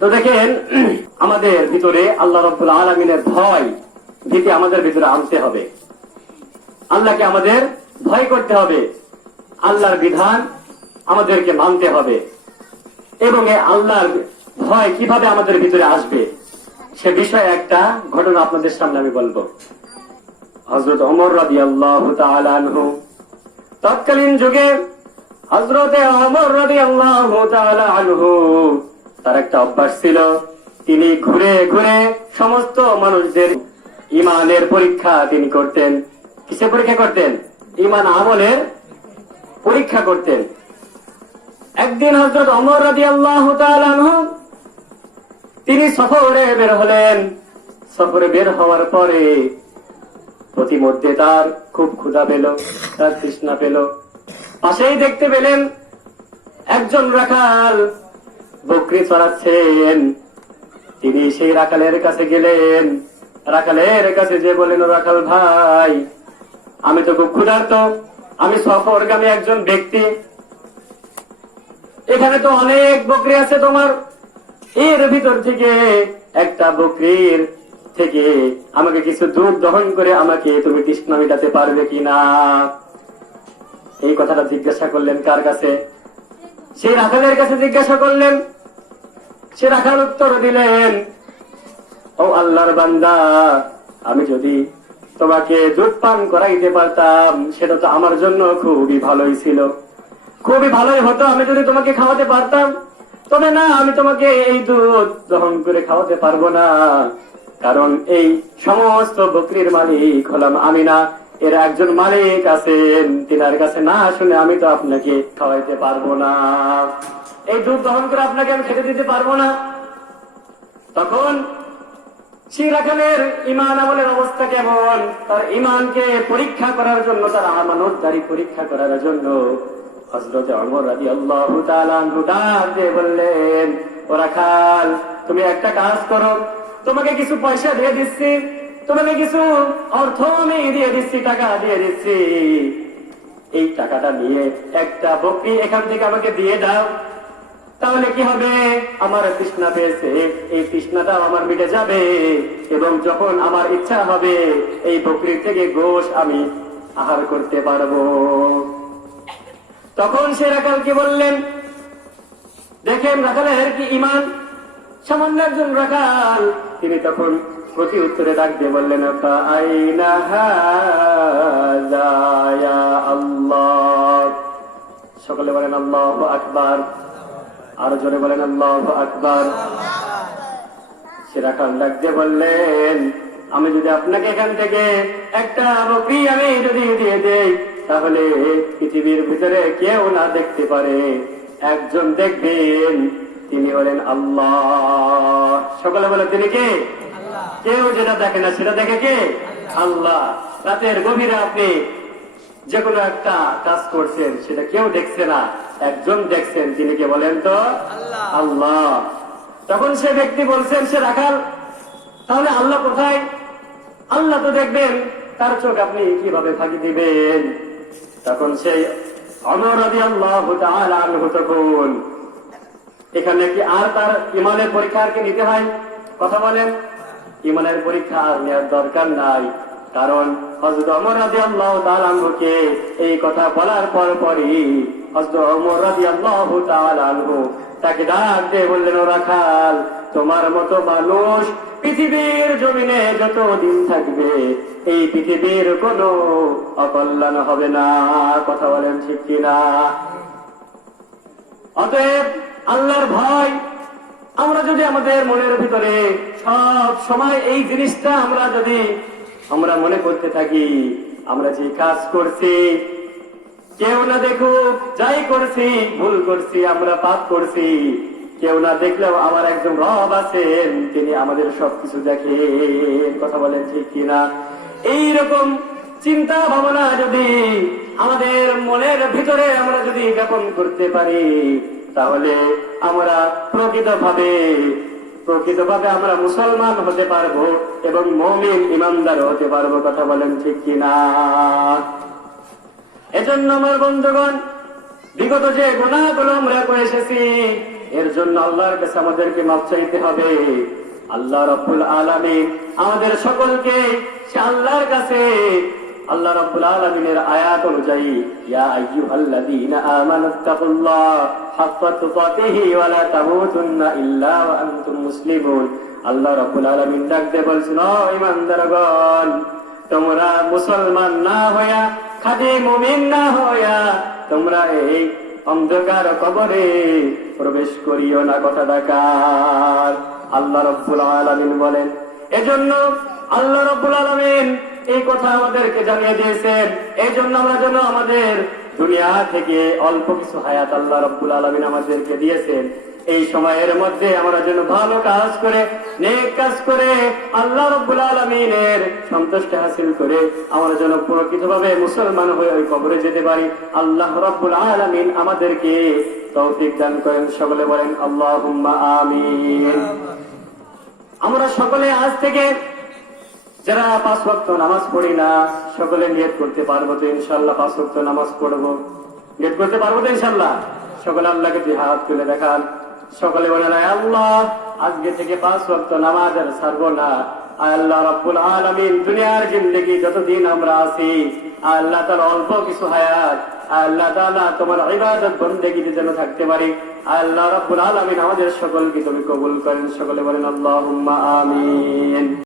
তো দেখেন, আমাদের ভিতরে আল্লাহ রাব্বুল আলামিনের ভয় ভীতি আমাদের ভিতরে আনতে হবে। আল্লাহকে আমাদের ভয় করতে হবে, আল্লাহর বিধান আমাদেরকে মানতে হবে। এবং এই আল্লাহর ভয় কিভাবে আমাদের ভিতরে আসবে সে বিষয়ে একটা ঘটনা আপনাদের সামনে আমি বলবো। হযরত ওমর রাদিয়াল্লাহু তাআলা আনহু, তৎকালীন যুগে হযরতে ওমর রাদিয়াল্লাহু তাআলা আনহু তার একটা অভ্যাস ছিল, তিনি ঘুরে ঘুরে সমস্ত মানুষদের ঈমানের পরীক্ষা তিনি করতেন। কিসের পরীক্ষা করতেন? ঈমান আমলের পরীক্ষা করতেন। একদিন হযরত ওমর রাদিয়াল্লাহু তাআলা আনহু তিনি সফরে বের হলেন। সফরে বের হওয়ার পরে প্রতিমধ্যে তার খুব ক্ষুধা পেল, তার তৃষ্ণা পেল। পাশেই দেখতে পেলেন একজন রাখাল বকরি চড়াচ্ছেন। তিনি সেই রাখালের কাছে গেলেন। রাখালের কাছে যে বলেন, রাখাল ভাই, আমি তো খুব ক্ষুধার্ত, আমি সফরগামী একজন ব্যক্তি, এখানে তো অনেক বকরি আছে তোমার, এর ভিতর থেকে একটা বকরির থেকে আমাকে কিছু দুধ দহন করে আমাকে তুমি তৃষ্ণা মেটাতে পারবে কিনা? এই কথাটা জিজ্ঞাসা করলেন কার কাছে? সেই রাখালের কাছে জিজ্ঞাসা করলেন। সে রাখাল উত্তর দিলেন, ও আল্লাহর বান্দা, আমি যদি তোমাকে দুধ পান করাইতে পারতাম সেটা তো আমার জন্য খুবই ভালোই ছিল, খুবই ভালোই হতো আমি যদি তোমাকে খাওয়াতে পারতাম। তবে না, আমি তোমাকে এই দুধ দহন করে খাওয়াতে পারবো না, কারণ এই সমস্ত বকরির মালিক হলাম আমি না, এর একজন মালিক আছেন, তিনার কাছে না শুনে আমি তো আপনাকে খাওয়াইতে পারবো না, এই দুধ দহন করে আপনাকে আমি খেতে দিতে পারবো না। তখন সেই রাখালের ঈমান আমলের অবস্থা কেমন, তার ঈমানকে পরীক্ষা করার জন্য, তার আমানতদারি পরীক্ষা করার জন্য হযরত ওমর রাদিয়াল্লাহু তাআলা আনহু ডাক দিয়ে বললেন, ও রাখাল, তুমি একটা কাজ করো, তোমাকে কিছু পয়সা দিয়ে দিচ্ছি, তোমাকে কিছু অর্থ আমি দিয়ে দিচ্ছি, টাকা দিয়ে দিচ্ছি, এই টাকাটা নিয়ে একটা বকরি এখান থেকে আমাকে দিয়ে দাও। তাহলে কি হবে, আমার তৃষ্ণা পেয়েছে, এই তৃষ্ণাটা আমার মিটে যাবে, এবং যখন আমার ইচ্ছা হবে এই বকরির থেকে গোশ আমি আহার করতে পারবো। তখন সে রাখালকে বললেন, দেখেন রাখালের কি ঈমান, সামান্য একজন রাখাল। তিনি তখন প্রতি উত্তরে ডাক দিয়ে বললেন, আইনা হাযা ইয়া আল্লাহ। সকলে বলেন আল্লাহু আকবার, আরো জোরে বলেন আল্লাহু আকবার। সে রাখাল ডাক দিয়ে বললেন, আমি যদি আপনাকে এখান থেকে একটা বকরি আমি যদি দিয়ে দেই, তাহলে পৃথিবীর ভিতরে কেউ না দেখতে পারে, একজন দেখবেন, তিনি হলেন আল্লাহ। সকলে বলে, তিনি কে? কেউ যেটা দেখে না সেটা দেখে কে? আল্লাহ। রাতের গভীরে আপনি যে কোনো একটা কাজ করছেন, সেটা কেউ দেখছে না, একজন দেখছেন, তিনি কে বলেন তো? আল্লাহ। তখন সে ব্যক্তি বলছেন, সে রাখাল, তাহলে আল্লাহ কোথায়? আল্লাহ তো দেখবেন, তার চোখ আপনি কিভাবে ফাঁকি দিবেন? তখন সেই ওমর রাদিয়াল্লাহু তাআলা আনহু তখন এখানে কি আর তার ঈমানের পরীক্ষা আর কি নিতে হয়? কথা বলেন, ঈমানের পরীক্ষা আর নেওয়ার দরকার নাই, কারণ হযরত ওমর রাদিয়াল্লাহু তাআলা আনহুকে এই কথা বলার পরই হযরত ওমর রাদিয়াল্লাহু তাআলা আনহু তাকে ডাক দিয়ে বললেন, ও রাখাল, তোমার মতো মানুষ পৃথিবীর জমিনে যতদিন থাকবে এই পৃথিবীর কোনো অকল্যাণ হবে না। কথা বলেন ঠিক কিনা? অতএব আল্লাহর ভয় আমরা যদি আমাদের মনের ভিতরে সব সময় এই জিনিসটা আমরা মনে করতে থাকি, আমরা যে কাজ করছি কেউ না দেখুক, যাই করছি ভুল করছি, আমরা পাপ করছি, কেউ না দেখলেও আমার একজন রব আছেন, তিনি আমাদের সবকিছু দেখেন। কথা বলেন ঠিক কিনা? এইরকম চিন্তা ভাবনা যদি আমাদের মনের ভিতরে আমরা যদি জ্ঞাপন করতে পারি, তাহলে আমরা প্রকৃতভাবে আমরা মুসলমান হতে পারবো এবং মুমিন ইমানদার হতে পারবো। কথা বলেন ঠিক কিনা? এজন্য আমার বন্ধুগণ, বিগত যে গুনাহগুলো আমরা করে এসেছি এর জন্য আল্লাহর কাছে আমাদেরকে মাফ চাইতে হবে। আল্লাহ রাব্বুল আলামিন আমাদের সকলকে সে আল্লাহর কাছে আল্লাহ রাব্বুল আলামিনের আয়াত অনুযায়ী ইয়া আইয়ুহাল্লাযীনা আমানুত্তাকুল্লাহ হাক্কা তুকাতিহি ওয়া লা তামুতুন্না ইল্লা ওয়া আনতুম মুসলিমুন। আল্লাহ রাব্বুল আলামিন ডাকতে বলছেন, ও ঈমানদারগণ, তোমরা মুসলমান না হইয়া, খাঁটি মুমিন না হইয়া তোমরা এই অন্ধকার কবরে প্রবেশ করিও না। কথা ডাকার আল্লাহ রাব্বুল আলামিন বলেন। এজন্য আল্লাহ রাব্বুল আলামিন এই কথা আমাদেরকে জানিয়ে দিয়েছেন। এই জন্য আমরা যেন আমাদের দুনিয়া থেকে অল্প কিছু হায়াত আল্লাহ রাব্বুল আলামিন আমাদেরকে দিয়েছেন, এই সময়ের মধ্যে আমরা যেন ভালো কাজ করে, নেক কাজ করে আল্লাহ রাব্বুল আলামিনের সন্তুষ্টি হাসিল করে আমরা যেন প্রকৃতভাবে মুসলমান হয়ে ওই কবরে যেতে পারি। আল্লাহ রাব্বুল আলামিন আমাদেরকে তৌফিক দান করেন। সকলে বলেন আল্লাহুম্মা আমিন। আমরা সকলে আজ থেকে যারা 5 ওয়াক্ত নামাজ পড়ি না, সকলে নিয়ত করতে পারবো তো ইনশাআল্লাহ 5 ওয়াক্ত নামাজ পড়বো? নিয়ত করতে পারবো তো ইনশাআল্লাহ? সকলে আল্লাহকে দুই হাত তুলে দেখান। সকলে বলেন, আল্লাহ আজকে থেকে 5 ওয়াক্ত নামাজ আর ছাড়বো না। আল্লাহ রাব্বুল আলামিন দুনিয়ার জিন্দেগি যতদিন আমরা আছি, আল্লাহ তাআলা অল্প কিছু হায়াত আল্লাহ তাআলা তোমার ইবাদত বন্দেগীতে যেন থাকতে পারি। আল্লাহ রাব্বুল আলামিন আমাদের সকলকে তুমি কবুল করেন। সকলে বলেন আল্লাহুম্মা আমিন।